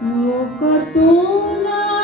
Мов картона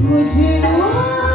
Would you?